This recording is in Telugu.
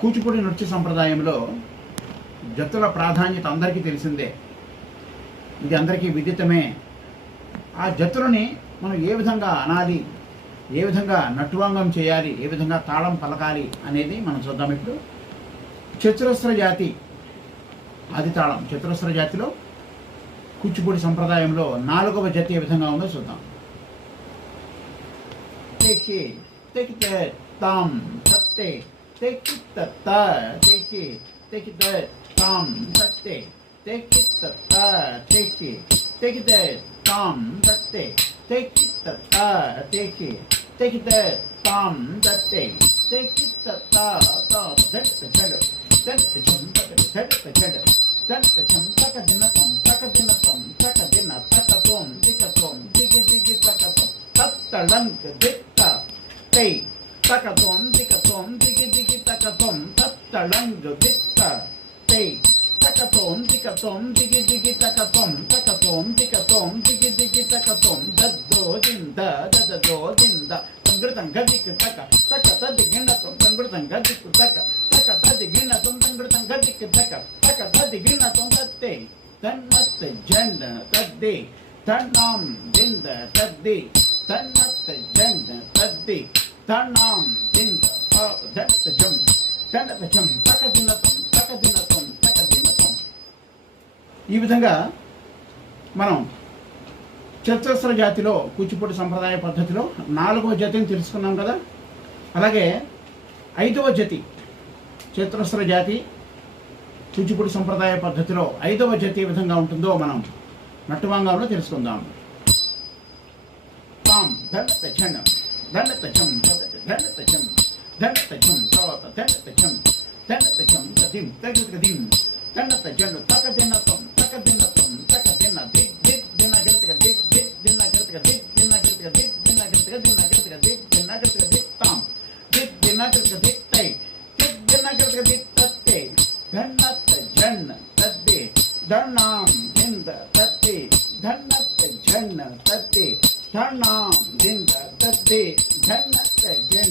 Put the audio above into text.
కూచిపూడి నృత్య సంప్రదాయంలో జతుల ప్రాధాన్యత అందరికీ తెలిసిందే. ఇది అందరికీ విదితమే. ఆ జతులని మనం ఏ విధంగా అనాలి, ఏ విధంగా నటువాంగం చేయాలి, ఏ విధంగా తాళం పలకాలి అనేది మనం చూద్దాం. ఇప్పుడు చతురస్ర జాతి ఆది తాళం. చతురస్ర జాతిలో కూచిపూడి సంప్రదాయంలో 4వ జతి ఏ విధంగా ఉందో చూద్దాం. తెకి తెకి తాం తత్తే తెకి తత్త తెకి తెకి తాం తత్తే తెకి తత్త తెకి తెకి తాం తత్తే తెకి తత్త తెకి తెకి తాం తత్తే తెకి తత్త తాం దట్ జడ దట్ జం దట్ జడ దట్ జం తక దినతం తక దినతం తక దిన తక తోం దికతోం దిగి దిగి తకతోం తత్తలంక దిత్త తై తకతోం దికతోం దిగి దిగి తకతోం తత్తలంక దిత్త తై తకతోం దికతోం దిగి దిగి తకతోం తకతోం దికతోం దిగి దిగి తకతోం దద్దో దింద దదదో దింద సంగృతం గదిక్ తక తక తదిగిణతం సంగృతం గదిక్ తక తక తదిగిణతం సంగృతం గదిక్ తక తక తదిగిణతం తత్తే తన్నత్ జండ తద్ది తన్నాం దింద తద్ది తన్నత్ జండ తద్ది తన్నాం దింద దట్ జం తన్నత జం తక దినతం తక దినతం తక దినతం. ఈ విధంగా మనం చతురస్ర జాతిలో కూచిపూడి సంప్రదాయ పద్ధతిలో 4వ జతిని తెలుసుకున్నాం కదా. అలాగే 5వ జతి చతురస్ర జాతి కూచిపూడి సంప్రదాయ పద్ధతిలో 5వ జతి ఏ విధంగా ఉంటుందో మనం నట్టువాంగంలో తెలుసుకుందాం. తాం దండత ఛండం దండత ఛం దండత ఛం దండత ఛం తర్వాత దండత ఛం దండత ఛం గదిం తగద గదిం దండత జండు తక దినతం తక దినతం తక దిన దిగ్ దిగ్ దిన గరతక దిగ్ దిగ్ దిన గరతక దిగ్ దిన గరతక దిగ్ దిన గరతక దిన గరతక దిగ్ దిన గరతక దిగ్ తాం దిగ్ దిన గరతక దిగ్ తై దిగ్ దిన గరతక దిగ్ తత్తే ధన్నత జన్న తద్దే ధన్నాం దింద తత్తే ధన్నత జన్న తత్తే ధన్నాం దింద తత్తే ధన్నత జన్న